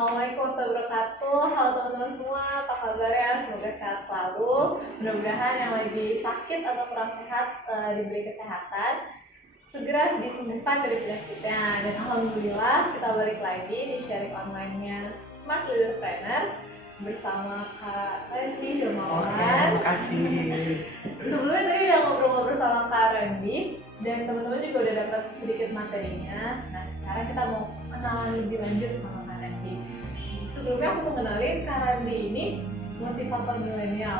Assalamualaikum warahmatullahi wabarakatuh. Halo teman-teman semua, apa kabarnya? Semoga sehat selalu. Mudah-mudahan yang lagi sakit atau kurang sehat diberi kesehatan, segera disembuhkan dari penyakitnya. Dan alhamdulillah kita balik lagi di sharing online-nya Smart Leader Trainer bersama Kak Randy Dermawan. Oke, terima kasih. Sebelumnya tadi udah ngobrol-ngobrol sama Kak Randy dan teman-teman juga udah dapat sedikit materinya. Nah, sekarang kita mau kenalan lebih lanjut sama Kak Randy. Sebelumnya aku mau kenalin Kak Randy ini motivator milenial.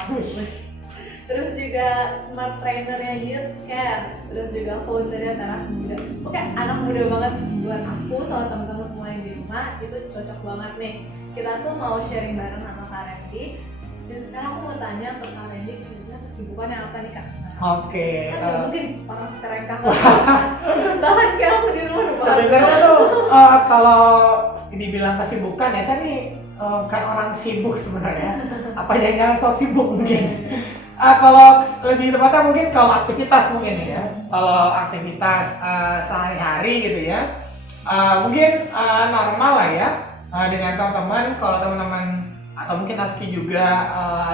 Terus juga smart trainernya Youth Care, terus juga foundernya Teras Muda. Oke, anak muda banget buat aku sama teman-teman semua yang di rumah, itu cocok banget nih. Kita tuh mau sharing bareng sama Kak Randy. Dan sekarang aku mau tanya ke Kak Randy, kira-kira kesibukannya apa nih Kak sekarang? Oke. Kan gak mungkin orang sekarang kakak rebahan kayak aku di rumah. Sebenarnya tuh kalau dibilang kesibukan ya, saya nih kan orang sibuk sebenarnya. Apa jangan so sibuk mungkin. Kalau lebih tepatnya mungkin kalau aktivitas mungkin ya. Kalau aktivitas sehari-hari gitu ya, mungkin normal lah ya. Dengan teman-teman, kalau teman-teman atau mungkin Aski juga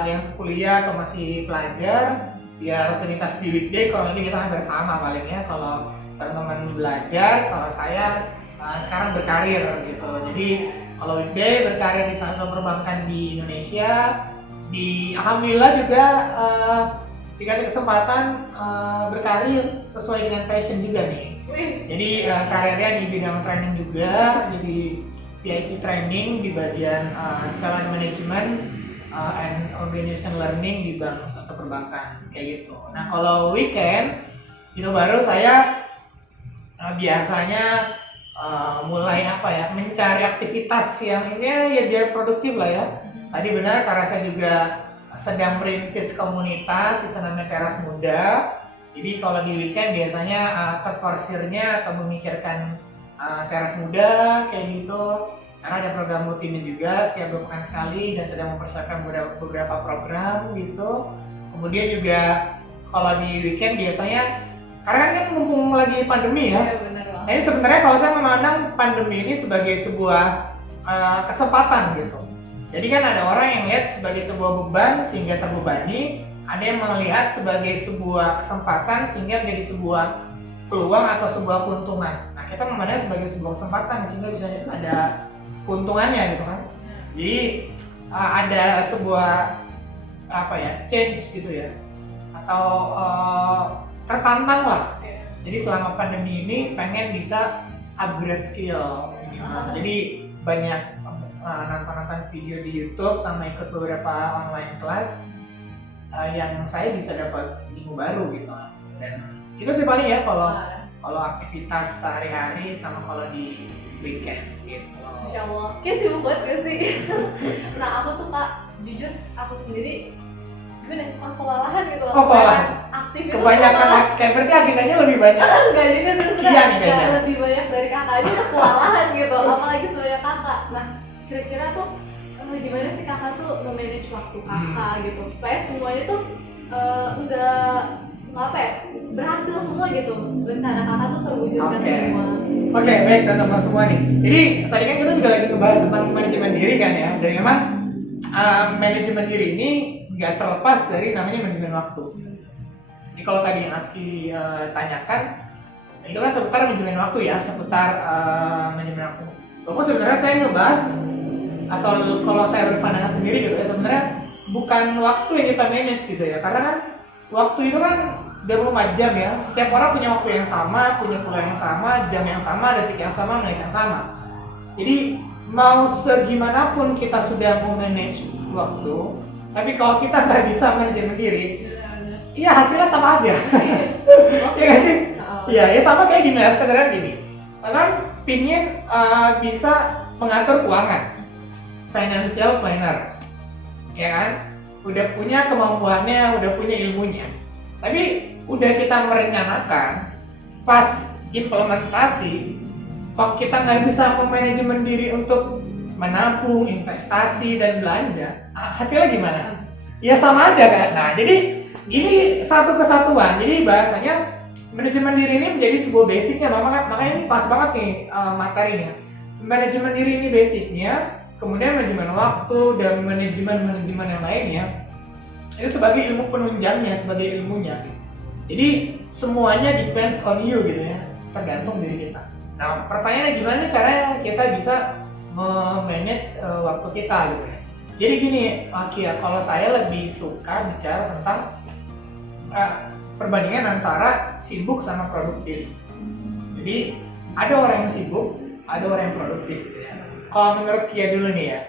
ada yang kuliah atau masih pelajar, ya rutinitas di weekday kurang lebih kita hampir sama paling ya. Kalau teman-teman belajar, kalau saya sekarang berkarir gitu. Jadi kalau weekday berkarir di salah satu perbankan di Indonesia, alhamdulillah juga dikasih kesempatan berkarir sesuai dengan passion juga nih. Jadi karirnya di bidang training juga, jadi PIC training di bagian talent management and organization learning di bank atau perbankan kayak gitu. Nah kalau weekend itu baru saya biasanya mulai mencari aktivitas yang ini ya biar produktif lah ya. Tadi benar karena saya juga sedang merintis komunitas itu namanya Teras Muda. Jadi kalau di weekend biasanya terforsirnya atau memikirkan Teras Muda kayak gitu. Karena ada program rutinnya juga setiap 2 pekan sekali dan sedang mempersiapkan beberapa program gitu. Kemudian juga kalau di weekend biasanya karena kan mumpung lagi pandemi ya. Iya benar banget. Nah ini sebenarnya kalau saya memandang pandemi ini sebagai sebuah kesempatan gitu. Jadi kan ada orang yang lihat sebagai sebuah beban sehingga terbebani, ada yang melihat sebagai sebuah kesempatan sehingga menjadi sebuah peluang atau sebuah keuntungan. Nah kita memandangnya sebagai sebuah kesempatan sehingga bisa ada keuntungannya gitu kan. Jadi ada sebuah change gitu ya, atau tertantang lah. Jadi selama pandemi ini pengen bisa upgrade skill gitu. Jadi banyak nonton video di YouTube sama ikut beberapa online kelas yang saya bisa dapat ilmu baru gitu. Dan itu sih paling ya kalau aktivitas sehari-hari sama kalau di weekend gitu. Masya Allah, kayak sibuk banget gak sih? Nah aku tuh Kak, jujur aku sendiri gimana suka kewalahan gitu loh. Kewalahan? Aktif itu Kebanyakan, kayak berarti agendanya lebih banyak. Enggak juga sih, Iya nih kayaknya. enggak lebih banyak dari kakak aja udah kewalahan gitu. Apalagi sebanyak kakak. Nah kira-kira tuh gimana sih kakak tuh memanage waktu kakak gitu supaya semuanya tuh berhasil semua gitu, rencana kakak tuh terwujudkan semua. Oke, baik teman-teman semua nih. Jadi tadi kan kita juga lagi ngebahas tentang manajemen diri kan ya. Dan memang manajemen diri ini nggak terlepas dari namanya manajemen waktu. Jadi kalau tadi yang Aski tanyakan, itu kan seputar manajemen waktu ya, seputar manajemen waktu. Walaupun sebenarnya saya ngebahas atau kalau saya berpandangan sendiri gitu ya, sebenarnya bukan waktu yang kita manage gitu ya. Karena kan waktu itu kan 24 jam ya, setiap orang punya waktu yang sama, punya pulau yang sama, jam yang sama, detik yang sama, menit yang sama. Jadi mau segimanapun kita sudah memanage waktu, tapi kalau kita nggak bisa manajemen diri, iya hasilnya sama aja. Iya nggak sih? Iya, ya sama kayak gini lah, sederhana gini. Kalian pingin bisa mengatur keuangan, financial planner, ya kan? Udah punya kemampuannya, udah punya ilmunya. Tapi udah kita merencanakan, pas implementasi, kok kita nggak bisa memanajemen diri untuk menabung, investasi dan belanja, hasilnya gimana? Ya sama aja kan. Nah jadi ini satu kesatuan. Jadi bahasanya manajemen diri ini menjadi sebuah basicnya. Makanya ini pas banget nih materinya. Manajemen diri ini basicnya kemudian manajemen waktu dan manajemen yang lainnya itu sebagai ilmu penunjangnya, sebagai ilmunya gitu. Jadi semuanya depends on you gitu ya, tergantung diri kita. Nah pertanyaannya gimana caranya kita bisa memanage waktu kita gitu ya. Jadi gini Kia, kalau saya lebih suka bicara tentang perbandingan antara sibuk sama produktif. Jadi ada orang yang sibuk, ada orang yang produktif gitu ya. Kalau menurut Kia dulu nih ya,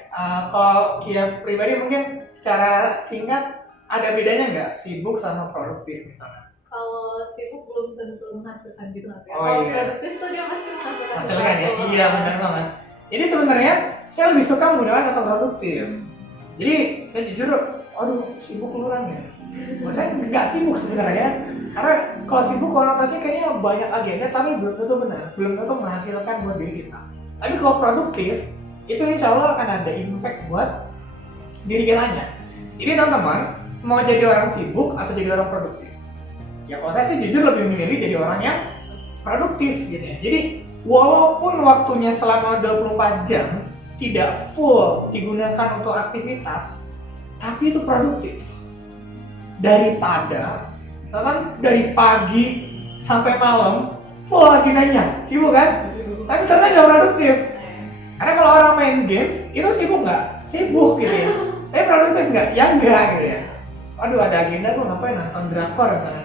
kalau Kia pribadi mungkin secara singkat ada bedanya nggak sibuk sama produktif misalnya? Kalau sibuk belum tentu menghasilkan gitu nggak sih? Oh, Kalau iya. produktif tuh dia pasti menghasilkan Hasilkan ya? sesuatu. Iya benar banget. Jadi sebenarnya saya lebih suka menggunakan kata produktif. Jadi saya jujur, aduh sibuk luran ya. Saya nggak sibuk sebenarnya, karena kalau sibuk konotasinya kayaknya banyak agenda tapi belum tentu benar, belum tentu menghasilkan buat diri kita. Tapi kalau produktif, itu insya Allah akan ada impact buat diri kitanya. Jadi teman-teman, mau jadi orang sibuk atau jadi orang produktif? Ya kalau saya sih jujur lebih memilih jadi orang yang produktif gitu ya. Jadi walaupun waktunya selama 24 jam tidak full digunakan untuk aktivitas, tapi itu produktif. Daripada teman dari pagi sampai malam full agendanya, sibuk kan? Tapi ternyata nggak produktif. Karena kalau orang main games itu sibuk nggak? Sibuk gitu ya. Tapi produktif nggak? Ya enggak gitu ya. Aduh ada agenda tuh ngapain nonton drakor misalnya.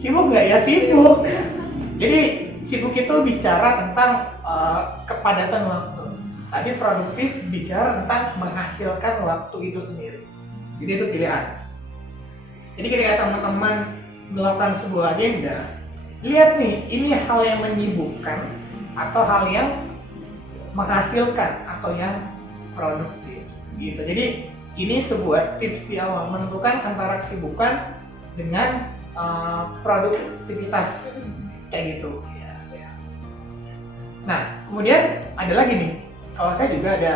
Sibuk nggak? Ya sibuk. Jadi sibuk itu bicara tentang kepadatan waktu. Tapi produktif bicara tentang menghasilkan waktu itu sendiri. Jadi itu pilihan. Jadi ketika teman-teman melakukan sebuah agenda, lihat nih, ini hal yang menyibukkan atau hal yang menghasilkan atau yang produktif gitu. Jadi ini sebuah tips di awal menentukan antara kesibukan dengan produktivitas kayak gitu ya. Nah kemudian ada lagi nih, kalau saya juga ada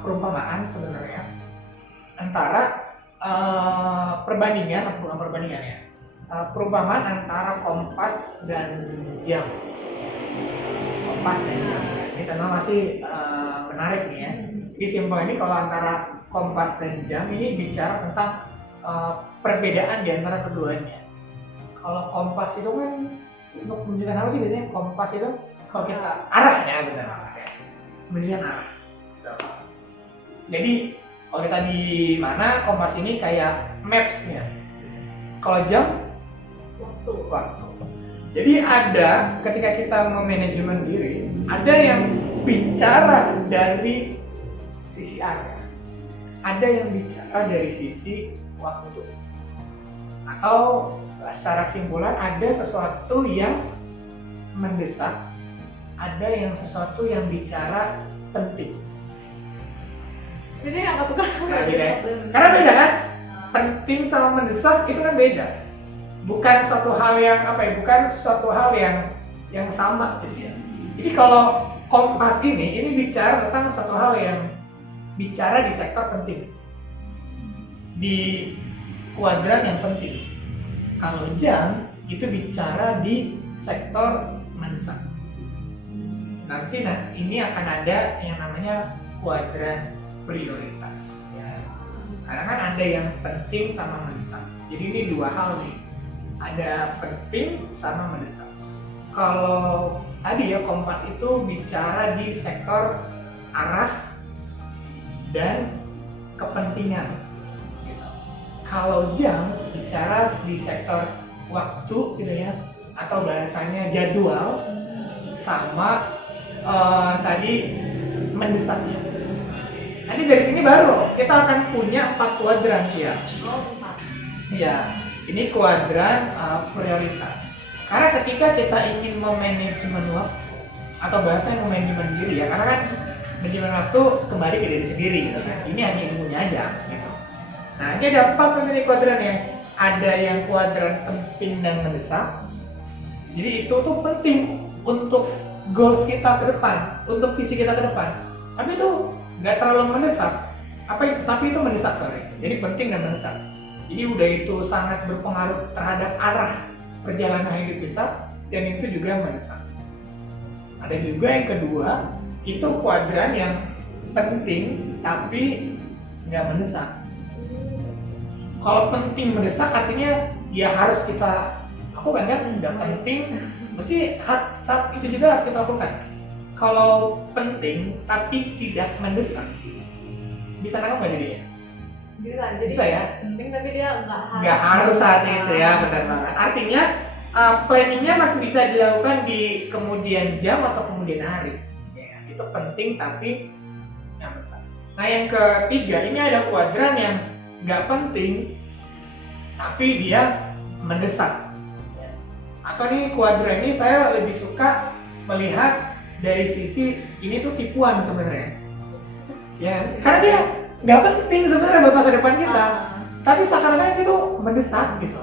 perumpamaan sebenarnya antara perbandingan atau bukan perbandingan ya, perumpamaan antara kompas dan jam. Kompas dan jam. Ini tema masih menarik nih ya. Jadi simpel ini kalau antara kompas dan jam ini bicara tentang perbedaan di antara keduanya. Kalau kompas itu kan untuk menunjukkan apa sih biasanya? Kompas itu kalau kita arah ya benar ya. Menunjukkan arah. Betul. Jadi kalau kita di mana, kompas ini kayak maps-nya. Kalau jam waktu. Jadi ada ketika kita memanajemen diri, ada yang bicara dari sisi arah, ada yang bicara dari sisi waktu. Atau secara kesimpulan ada sesuatu yang mendesak, ada yang sesuatu yang bicara penting. Jadi apa tuh kan? Karena beda kan? Penting sama mendesak itu kan beda. Bukan suatu hal yang apa ya? Bukan sesuatu hal yang sama gitu ya. Jadi kalau kompas ini bicara tentang satu hal yang bicara di sektor penting, di kuadran yang penting. Kalau jam itu bicara di sektor mendesak. Nanti ini akan ada yang namanya kuadran prioritas ya. Karena kan ada yang penting sama mendesak. Jadi ini dua hal nih. Ada penting sama mendesak. Kalau tadi ya kompas itu bicara di sektor arah dan kepentingan gitu. Kalau jam bicara di sektor waktu gitu ya, atau bahasanya jadwal sama tadi mendesaknya. Nanti dari sini baru kita akan punya 4 kuadran ya. Oh, 4. Ya, ini kuadran prioritas. Karena ketika kita ingin memanajemen waktu atau bahasanya memanajemen diri ya, karena kan manajemen waktu kembali ke diri sendiri gitu kan. Ini hanya ilmunya aja gitu. Nah, ini ada 4 nanti kuadran ya. Ada yang kuadran penting dan mendesak. Jadi itu tuh penting untuk goals kita ke depan, untuk visi kita ke depan. Tapi itu nggak terlalu mendesak, tapi itu mendesak jadi penting dan mendesak. Jadi udah itu sangat berpengaruh terhadap arah perjalanan hidup kita, dan itu juga mendesak. Ada juga yang kedua, itu kuadran yang penting tapi nggak mendesak. Kalau penting mendesak artinya ya harus kita lakukan kan, nggak penting berarti saat itu juga harus kita lakukan. Kalau penting tapi tidak mendesak, bisa nangkap nggak jadinya? Jadi Bisa ya? penting tapi dia Nggak harus saat itu ya, benar banget. Artinya planningnya masih bisa dilakukan di kemudian jam atau kemudian hari. Ya, itu penting tapi nggak mendesak. Nah yang ketiga ini ada kuadran yang nggak penting tapi dia mendesak. Ya. Atau nih kuadran ini saya lebih suka melihat dari sisi ini tuh tipuan sebenarnya. Ya, karena dia nggak penting sebenarnya buat masa depan kita. Tapi seakan-akan itu tuh mendesak gitu.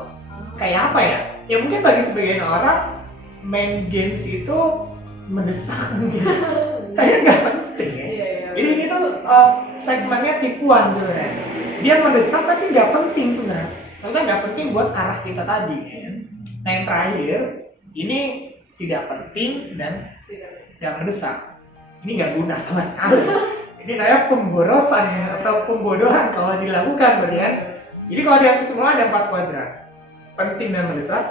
Kayak apa ya? Ya mungkin bagi sebagian orang main games itu mendesak gitu. Kayak nggak penting ya. Jadi ini tuh segmennya tipuan sebenarnya. Dia mendesak tapi nggak penting sebenarnya. Maksudnya nggak penting buat arah kita tadi kan. Nah yang terakhir ini tidak penting dan tidak mendesak. Ini nggak guna sama sekali. Ini namanya pemborosan atau pembodohan kalau dilakukan berarti kan. Jadi kalau di kesimpulan ada 4 kuadran. Penting dan mendesak.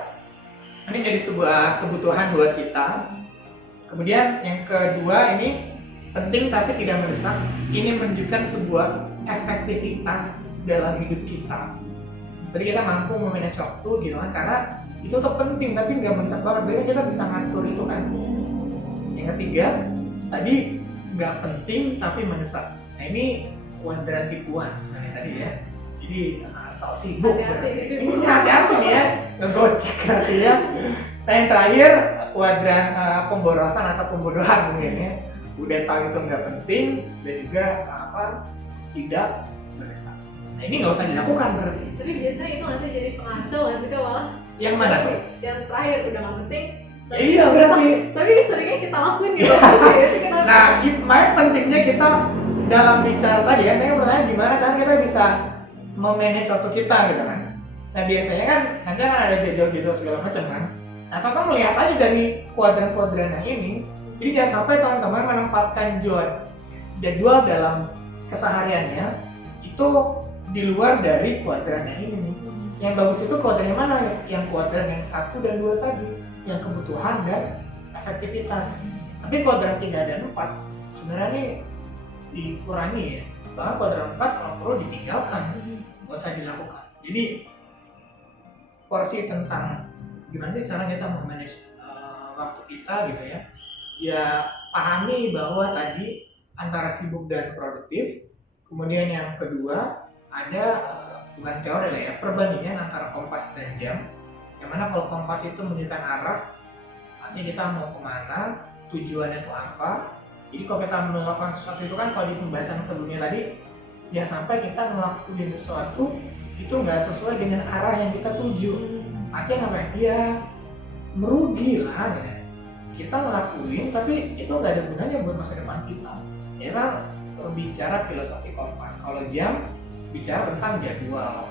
Ini jadi sebuah kebutuhan buat kita. Kemudian yang kedua ini penting tapi tidak mendesak. Ini menunjukkan sebuah efektivitas dalam hidup kita. Jadi kita mampu memanage waktu gitu kan, karena itu tuh penting tapi nggak mendesak banget. Jadi kita bisa ngatur itu kan. Yang ketiga tadi nggak penting tapi mendesak. Nah ini kuadran tipuan sebenarnya tadi ya. Jadi soal sibuk berarti. Ini hati-hati nih ya, ngegocek artinya. Nah yang terakhir kuadran pemborosan atau pembodohan mungkin ya. Udah tahu itu nggak penting dan juga tidak mendesak. Nah ini nggak usah dilakukan berarti. Tapi biasanya itu nggak sih jadi pengacau nggak sih Kak malah? Yang mana tuh? Yang terakhir udah nggak penting. Iya berarti. Tapi seringnya kita lakuin gitu. Nah makanya pentingnya kita dalam bicara tadi kan, tadi pertanyaan gimana cara kita bisa memanage waktu kita gitu kan. Nah biasanya kan nanti kan ada jadwal-jadwal segala macam kan. Nah teman-teman melihat aja dari kuadran-kuadran yang ini. Jadi jangan sampai teman-teman menempatkan jadwal dalam kesehariannya itu di luar dari kuadran yang ini nih. Yang bagus itu kuadran yang mana? Yang kuadran yang 1 dan 2 tadi, yang kebutuhan dan efektivitas. Tapi kuadran 3 dan 4 sebenarnya ini dikurangi ya. Bahkan kuadran 4 kalau perlu ditinggalkan, nggak usah dilakukan. Jadi porsi tentang gimana sih cara kita memanage waktu kita gitu ya. Ya pahami bahwa tadi antara sibuk dan produktif. Kemudian yang kedua ada bukan teori lah ya, perbandingan antara kompas dan jam. Yang mana kalau kompas itu menunjukkan arah, artinya kita mau kemana, tujuannya itu apa. Jadi kalau kita melakukan sesuatu itu kan, kalau di pembahasan sebelumnya tadi, jangan sampai kita ngelakuin sesuatu itu nggak sesuai dengan arah yang kita tuju. Artinya ngapain? Ya merugi lah gitu. Kita ngelakuin tapi itu nggak ada gunanya buat masa depan kita. Ya kan bicara filosofi kompas. Kalau jam bicara tentang jadwal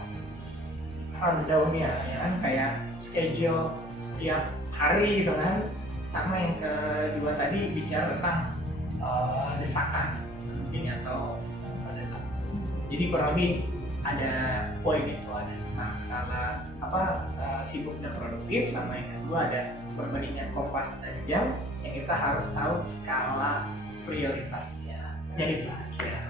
rundown-nya ya kan, kayak schedule setiap hari gitu kan. Sama yang kedua tadi bicara tentang desakan penting atau mendesak. Jadi kurang lebih ada poin itu, ada tentang skala sibuk dan produktif, sama yang kedua ada perbandingan kompas dan jam yang kita harus tahu skala prioritasnya. Jadi gitu ya.